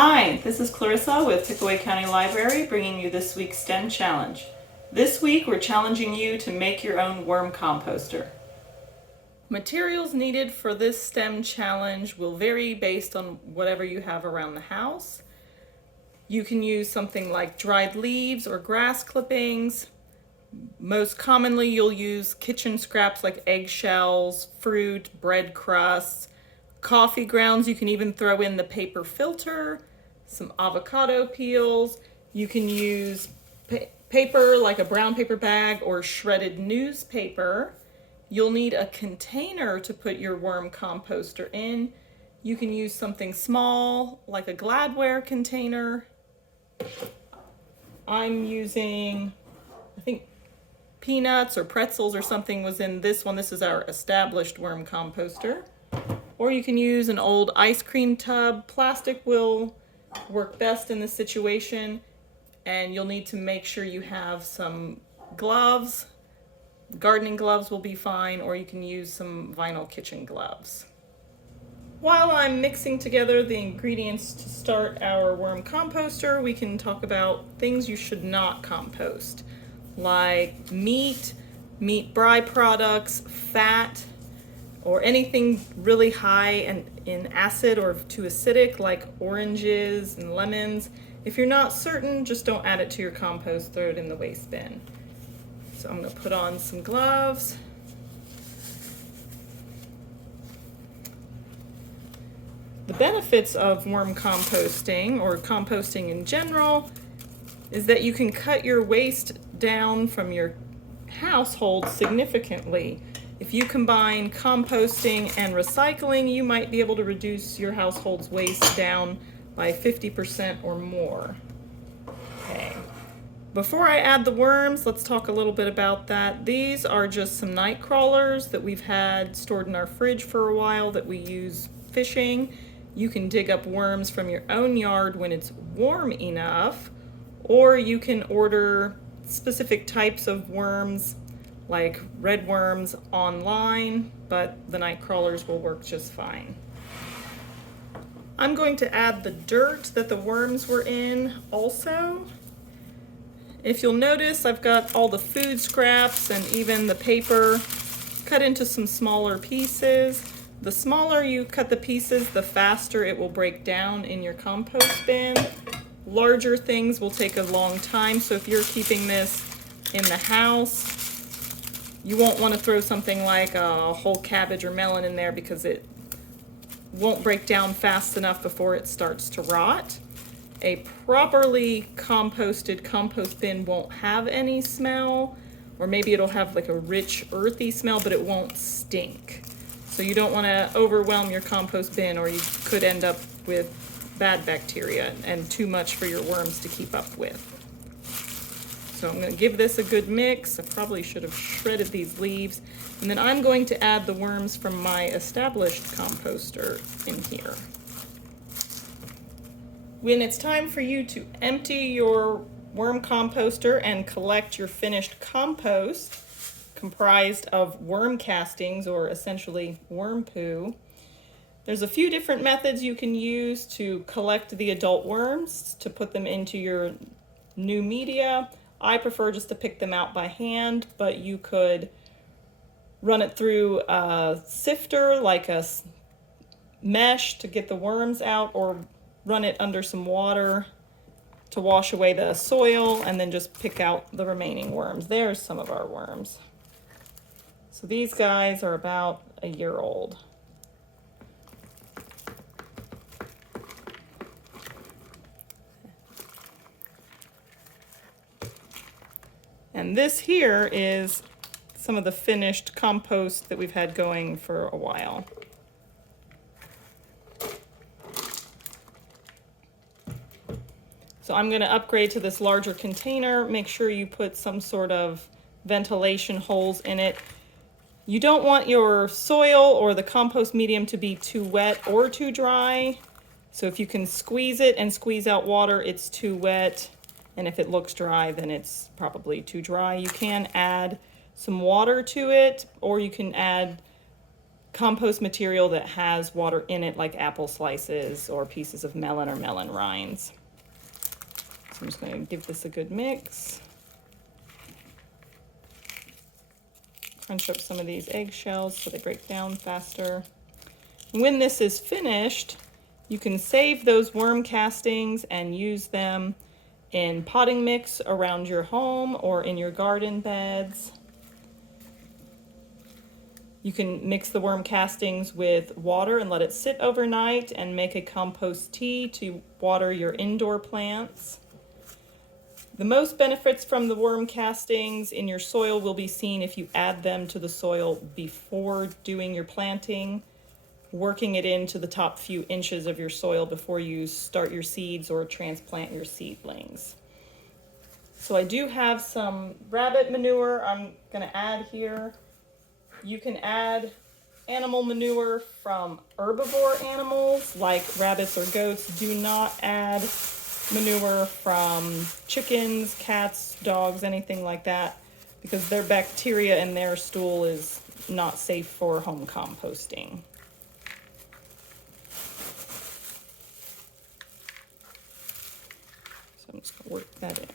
Hi, this is Clarissa with Pickaway County Library bringing you this week's STEM challenge. This week we're challenging you to make your own worm composter. Materials needed for this STEM challenge will vary based on whatever you have around the house. You can use something like dried leaves or grass clippings. Most commonly you'll use kitchen scraps like eggshells, fruit, bread crusts, coffee grounds. You can even throw in the paper filter, some avocado peels. You can use paper like a brown paper bag or shredded newspaper. You'll need a container to put your worm composter in. You can use something small like a Gladware container. I'm using, I think, peanuts or pretzels or something was in this one. This is our established worm composter. Or you can use an old ice cream tub. Plastic will work best in this situation, and you'll need to make sure you have some gloves. Gardening gloves will be fine, or you can use some vinyl kitchen gloves. While I'm mixing together the ingredients to start our worm composter, we can talk about things you should not compost, like meat byproducts, fat, or anything really high in acid or too acidic like oranges and lemons. If you're not certain, just don't add it to your compost, throw it in the waste bin. So I'm going to put on some gloves. The benefits of worm composting, or composting in general, is that you can cut your waste down from your household significantly. If you combine composting and recycling, you might be able to reduce your household's waste down by 50% or more. Okay. Before I add the worms, let's talk a little bit about that. These are just some night crawlers that we've had stored in our fridge for a while that we use fishing. You can dig up worms from your own yard when it's warm enough, or you can order specific types of worms like red worms online, but the night crawlers will work just fine. I'm going to add the dirt that the worms were in also. If you'll notice, I've got all the food scraps and even the paper cut into some smaller pieces. The smaller you cut the pieces, the faster it will break down in your compost bin. Larger things will take a long time, so if you're keeping this in the house, you won't want to throw something like a whole cabbage or melon in there because it won't break down fast enough before it starts to rot. A properly composted compost bin won't have any smell, or maybe it'll have like a rich earthy smell, but it won't stink. So you don't want to overwhelm your compost bin, or you could end up with bad bacteria and too much for your worms to keep up with. So I'm going to give this a good mix. I probably should have shredded these leaves. And then I'm going to add the worms from my established composter in here. When it's time for you to empty your worm composter and collect your finished compost, comprised of worm castings, or essentially worm poo, there's a few different methods you can use to collect the adult worms to put them into your new media. I prefer just to pick them out by hand, but you could run it through a sifter like a mesh to get the worms out, or run it under some water to wash away the soil, and then just pick out the remaining worms. There's some of our worms. So these guys are about a year old. And this here is some of the finished compost that we've had going for a while. So I'm going to upgrade to this larger container. Make sure you put some sort of ventilation holes in it. You don't want your soil or the compost medium to be too wet or too dry. So if you can squeeze it and squeeze out water, it's too wet. And if it looks dry, then it's probably too dry. You can add some water to it, or you can add compost material that has water in it, like apple slices or pieces of melon or melon rinds. So I'm just going to give this a good mix. Crunch up some of these eggshells so they break down faster. When this is finished, you can save those worm castings and use them in potting mix around your home or in your garden beds. You can mix the worm castings with water and let it sit overnight and make a compost tea to water your indoor plants. The most benefits from the worm castings in your soil will be seen if you add them to the soil before doing your planting, working it into the top few inches of your soil before you start your seeds or transplant your seedlings. So I do have some rabbit manure I'm going to add here. You can add animal manure from herbivore animals like rabbits or goats. Do not add manure from chickens, cats, dogs, anything like that, because their bacteria in their stool is not safe for home composting. So I'm just going to work that in.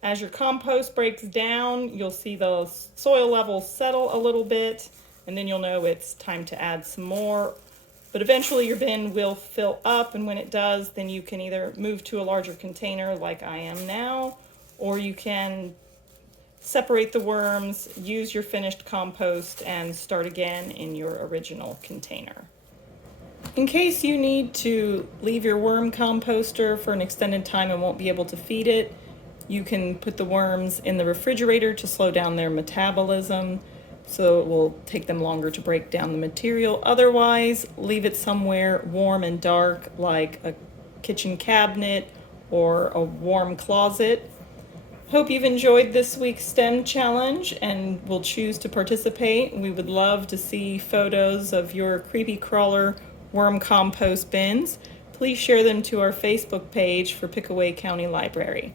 As your compost breaks down, you'll see the soil levels settle a little bit, and then you'll know it's time to add some more. But eventually your bin will fill up, and when it does, then you can either move to a larger container like I am now, or you can separate the worms, use your finished compost, and start again in your original container. In case you need to leave your worm composter for an extended time and won't be able to feed it, you can put the worms in the refrigerator to slow down their metabolism, so it will take them longer to break down the material. Otherwise, leave it somewhere warm and dark, like a kitchen cabinet or a warm closet. Hope you've enjoyed this week's STEM challenge and will choose to participate. We would love to see photos of your creepy crawler worm compost bins. Please share them to our Facebook page for Pickaway County Library.